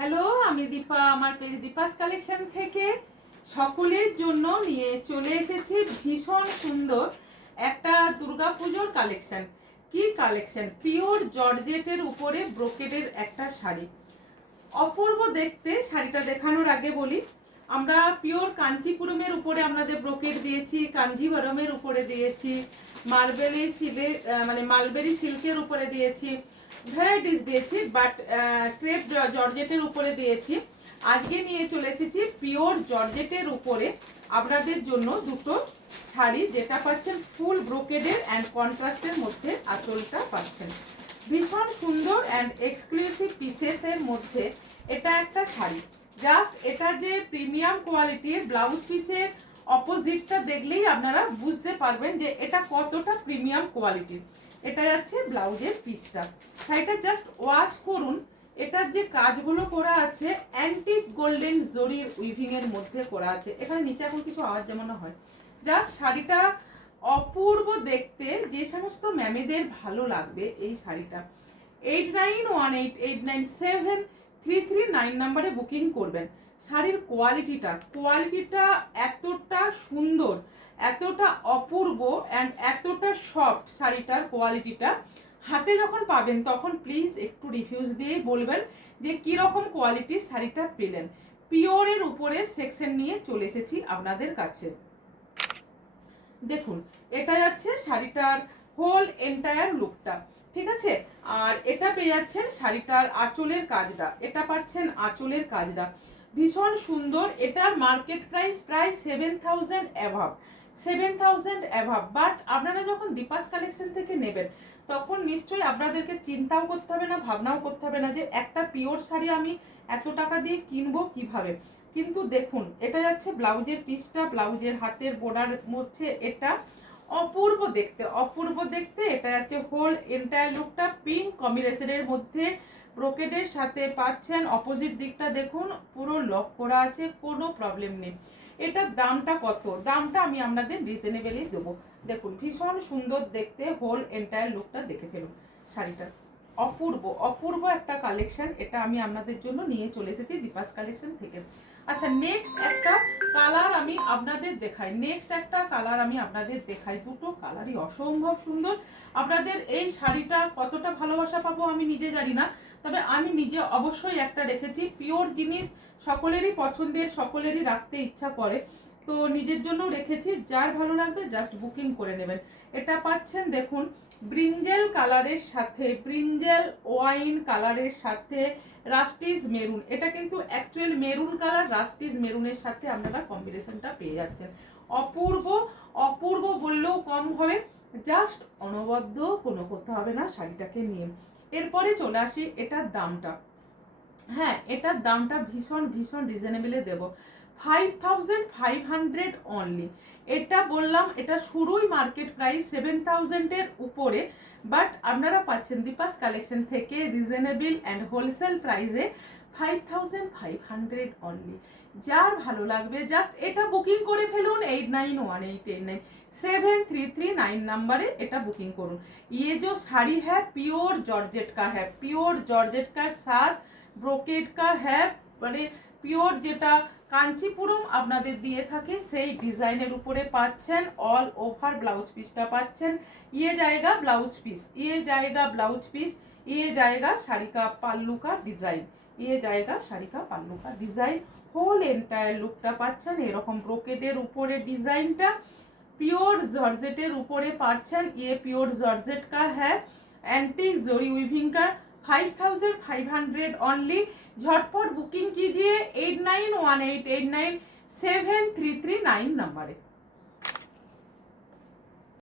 Hello, আমি দীপা। আমার page Deepa's collection থেকে সকলের জন্য নিয়ে চলে এসেছি ভীষণ সুন্দর একটা দুর্গাপুজোর কালেকশন। কি কালেকশন! পিওর জর্জেটের উপরে ব্রোকেডের একটা শাড়ি, অপূর্ব দেখতে। শাড়িটা দেখানোর আগে বলি, আমরা পিওর কাঞ্চিপুরমের উপরে আপনাদের ব্রোকেড দিয়েছি, কাঞ্জিভরমের উপরে দিয়েছি, মার্বেলি সিলের মালবেরি সিল্কের উপরে দিয়েছি, ভ্যারাইটিস দিয়েছি, বাট ক্রেপ জর্জেটের উপরে দিয়েছি। আজকে নিয়ে চলে এসেছি পিওর জর্জেটের উপরে আপনাদের জন্য দুটো শাড়ি, যেটা পাচ্ছেন ফুল ব্রোকেডের অ্যান্ড কন্ট্রাস্টের মধ্যে আঁচলটা পাচ্ছেন। ভীষণ সুন্দর অ্যান্ড এক্সক্লুসিভ পিসেসের মধ্যে এটা একটা শাড়ি। জাস্ট এটা যে প্রিমিয়াম কোয়ালিটির, ব্লাউজ পিসের অপোজিটটা দেখলেই আপনারা বুঝতে পারবেন যে এটা কতটা প্রিমিয়াম কোয়ালিটির। এটা যাচ্ছে ব্লাউজের পিসটা। শাড়িটা জাস্ট ওয়াচ করুন, এটার যে কাজগুলো করা আছে অ্যান্টিক গোল্ডেন জরির উইভিং এর মধ্যে করা আছে। এখানে নিচে এখন কিছু আওয়াজ যেমন না হয়। জাস্ট শাড়িটা অপূর্ব দেখতে, যে সমস্ত ম্যামেদের ভালো লাগবে এই শাড়িটা 8918897339 নাম্বারে বুকিং করবেন। শাড়ির কোয়ালিটিটা এতটা সুন্দর, এতটা অপূর্ব অ্যান্ড এতটা সফট। শাড়িটার কোয়ালিটিটা হাতে যখন পাবেন তখন প্লিজ একটু রিভিউজ দিয়ে বলবেন যে কীরকম কোয়ালিটির শাড়িটা পেলেন। পিওরের উপরে সেকশন নিয়ে চলে এসেছি আপনাদের কাছে। দেখুন, এটা যাচ্ছে শাড়িটার হোল এন্টায়ার লুকটা, ঠিক আছে। আর এটা পেয়ে যাচ্ছেন শাড়িটার আঁচলের কাজটা, এটা পাচ্ছেন আঁচলের কাজটা ভীষণ সুন্দর। এটার মার্কেট প্রাইস প্রায় 7000 অ্যাভাব, 7000 অ্যাভাব। বাট আপনারা যখন দীপাস কালেকশন থেকে নেবেন তখন নিশ্চয়ই আপনাদেরকে চিন্তাও করতে হবে না, ভাবনাও করতে হবে না যে একটা পিওর শাড়ি আমি এত টাকা দিয়ে কিনবো কিভাবে। কিন্তু দেখুন, এটা যাচ্ছে ব্লাউজের পিসটা, ব্লাউজের হাতের বোর্ডার মধ্যে এটা অপূর্ব দেখতে, অপূর্ব দেখতে। এটা যাচ্ছে হোল এন্টায়ার লুকটা পিঙ্ক কম্বিনেশনের মধ্যে ব্রোকেডের সাথে পাচ্ছেন। অপোজিট দিকটা দেখুন পুরো লক করা আছে, কোনো প্রবলেম নেই। এটার দামটা কত? দামটা আমি আপনাদের রিজনেবলই দেবো। দেখুন, ভীষণ সুন্দর দেখতে হোল এন্টায়ার লুকটা দেখে ফেলুন। শাড়িটা অপূর্ব অপূর্ব একটা কালেকশন। এটা আমি আপনাদের জন্য নিয়ে চলে এসেছি দীপাস কালেকশন থেকে। আচ্ছা, নেক্সট একটা কালার আমি আপনাদের দেখাই। দুটো কালারই অসম্ভব সুন্দর। আপনাদের এই শাড়িটা কতটা ভালোবাসা পাবো আমি নিজে জানি না, তবে আমি নিজে অবশ্যই একটা রেখেছি। পিওর জিনিস সকলেরই পছন্দের, সকলেরই রাখতে ইচ্ছা করে, তো নিজের জন্য রেখেছি। যার ভালো লাগবে জাস্ট বুকিং করে নেবেন। এটা পাচ্ছেন দেখুন ব্রিঞ্জেল কালারের সাথে, ব্রিঞ্জেল ওয়াইন কালারের সাথে রাস্টিজ মেরুন। এটা কিন্তু অ্যাকচুয়াল মেরুন কালার, রাস্টিজ মেরুনের সাথে আপনারা কম্বিনেশনটা পেয়ে যাচ্ছেন। অপূর্ব অপূর্ব বললেও কম হবে। জাস্ট অনবদ্য কোনো করতে হবে না শাড়িটাকে নিয়ে। এরপরে চলে আসি এটার দামটা। হ্যাঁ, এটার দামটা ভীষণ ভীষণ রিজনেবলে দেবো, 5500 অনলি। এটা বললাম, এটা শুরুই মার্কেট প্রাইস 7000 উপরে, বাট আপনারা পাচ্ছেন দীপাস কালেকশন থেকে রিজনেবল অ্যান্ড হোলসেল প্রাইসে 5500 অনলি। যার ভালো লাগবে জাস্ট এটা বুকিং করে ফেলুন 8918897339 नंबर এটা বুকিং করুন। ये जो साड़ी है प्योर जॉर्जेट का है, प्योर जॉर्जेट का साथ ब्रोकेड का है, মানে পিওর যেটা কাঞ্চিপুরম আপনাদের দিয়ে থাকে সেই ডিজাইনের উপরে পাচ্ছেন। অল ওভার ব্লাউজ পিসটা পাচ্ছেন। ये जाएगा ब्लाउज पीस, ये जाएगा ब्लाउज पीस, ये जाएगा শাড়ি का পাল্লু का ডিজাইন, ये जाएगा শাড়ি का পাল্লু का ডিজাইন। হোল এন্টায়ার লুকটা পাচ্ছেন এরকম ব্রোকেডের উপরে ডিজাইনটা। পিওর জর্জেটের উপরে পাচ্ছেন। ये प्योर जॉर्जेट का है, एंटीक जोरी विविंग का 5500 ऑनली। झटपट बुकिंग कीजिए 8918897339 नंबर।